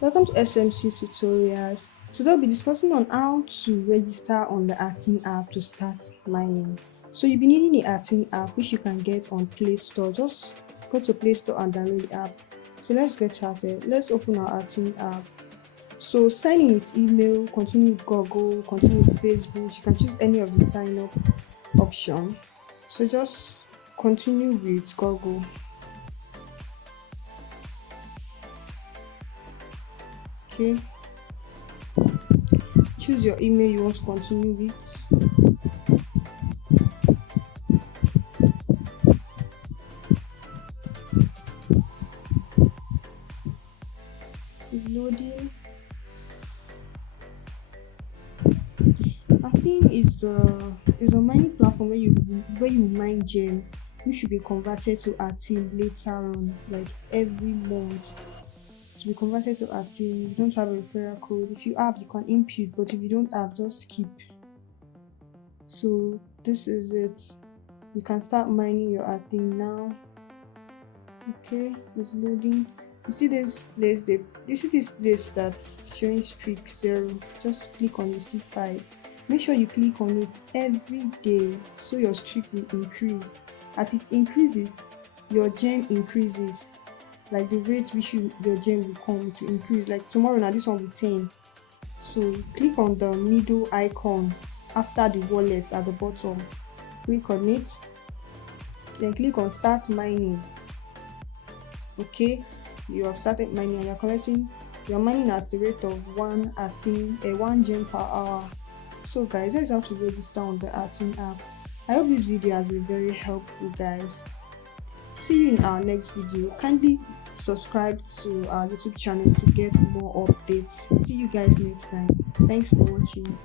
Welcome to SMC tutorials. Today we'll be discussing on how to register on the Athene app to start mining. So you'll be needing the Athene app which you can get on Play Store. Just go to Play Store and download the app. So let's get started. Let's open our Athene app. So sign in with email, continue with Google, continue with Facebook. You can choose any of the sign up option. So just continue with Google. Okay. Choose your email you want to continue with. It's loading. Athene is a mining platform where you mine gem, which should be converted to Athene later on, like every month. To be converted to Athene, you don't have a referral code. If you have, you can input, but if you don't have, just skip. So this is it. You can start mining your Athene now. Okay, it's loading. You see this place, you see this place that's showing streak 0. Just click on the C5. Make sure you click on it every day so your streak will increase. As it increases, your gem increases. Like the rate which your gem will come to increase. Like tomorrow now this one will 10. So click on the middle icon after the wallet at the bottom. Click on it. Then click on start mining. Okay, you have started mining and you're mining at the rate of 1 gem per hour. So guys, that's how to register on the Athene app. I hope this video has been very helpful, guys. See you in our next video. Kindly subscribe to our YouTube channel to get more updates. See you guys next time. Thanks for watching.